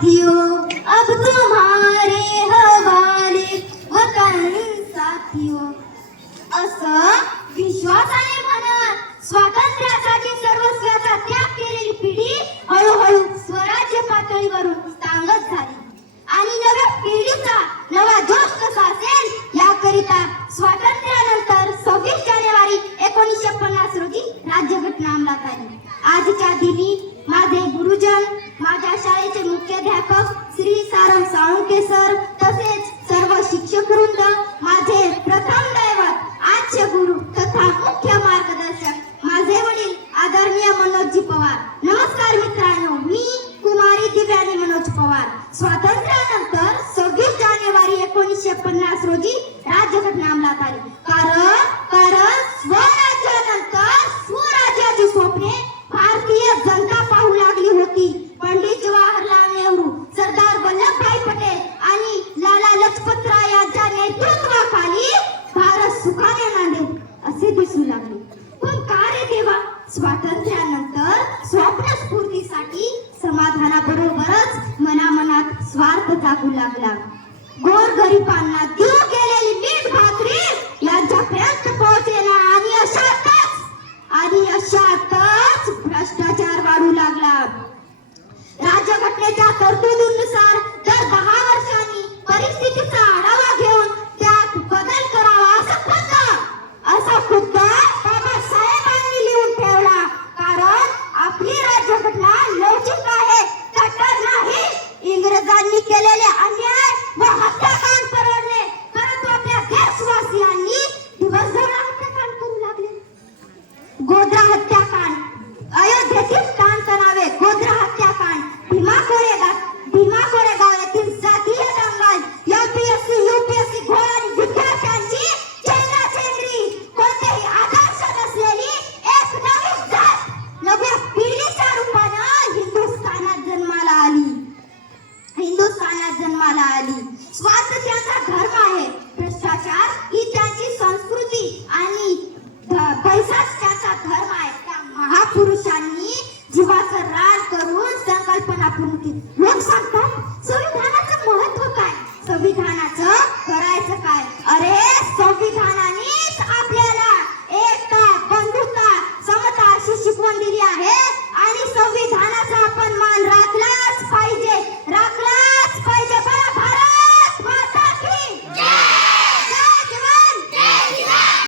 साथियों अब तुम्हारे हवाले वतन साथियों। असं विश्वासाने म्हणत स्वातंत्र्यासाठी सर्वस्वाचा त्याग केलेली पिढी हळूहळू स्वराज्य पातळीवरून सांगत झाली आणि नव्या पिढीचा नवा जोश कसा असेल याकरिता स्वातंत्र्यानंतर 26 जानेवारी 1950 रोजी राज्यघटना अंमलात आली। आजच्या दिनी माझे गुरुजन, माझ्या शाळेचे मुख्याध्यापक श्री सारंग साळुंखे सर तसेच सर्व शिक्षक वृंद, माझे प्रथम दैवत आद्य गुरु तथा मुख्य मार्गदर्शक माझे वडील आदरणीय मनोजजी पवार। नमस्कार मित्रांनो, मी कुमारी दिव्यानी मनोज पवार। स्वातंत्र्यानंतर 26 जानेवारी 1950 रोजी राज्यघटना अंमलात आली। कारण स्वराज्यानंतर स्वराज्याची स्वप्ने भारतीय जनता पाहू लागली होती। पंडित जवाहरलाल नेहरू, सरदार वल्लभभाई पटेल आणि लाला लजपतराय यांच्या नेतृत्वाखाली भारत सुखाने नांदेल असे दिसू लागले। पण का रे देवा, स्वातंत्र्यानंतर स्वप्नस्फूर्तीसाठी समाधानाबरोबरच मनामनात स्वार्थ जागू लागला। गोरगरिबांना देऊ केलेली मीठ भाकरी यांच्यापर्यंत पोहोचेना आणि अशातच भ्रष्टाचार वाढू लागला। राज्यघटनेच्या तरतुदीनुसार दर 10 वर्षांनी परिस्थितीचा आढावा घेऊन त्यात बदल करावा असा खुद्द बाबासाहेबांनी लिहून ठेवला। कारण आपली राज्यघटना लवचिक आहे, कठोर नाही। इंग्रजांनी केलेले अन्याय व हत्याकांड परवडले, परंतु आपल्या देशवासियांनी दिवसभर हत्याकांड करू लागले। गोध्रा हत्याकांड, अयोध्येतील ताणतणावे, गोध्रा हत्याकांड, भीमा कोरेगाव येथील जातीय दंगल, एमपीएससी यूपीएससी घोळ आणि विद्यार्थ्यांची चेंगराचेंगरी, कोणतेही आदर्श नसलेली एक नवीन जात नव्या पिढीच्या रूपानं हिंदुस्थानात जन्माला आली। स्वार्थ त्यांचा धर्म आहे, भ्रष्टाचार ही त्यांची संस्कृती आणि पैसाच त्याचा धर्म आहे। त्या महापुरुषांनी जीवाचं रान करून संकल्पना पूर्ण केली। लोक सांगतात संविधानाचं महत्व काय, संविधानाचं करायचं काय? अरे संविधानाने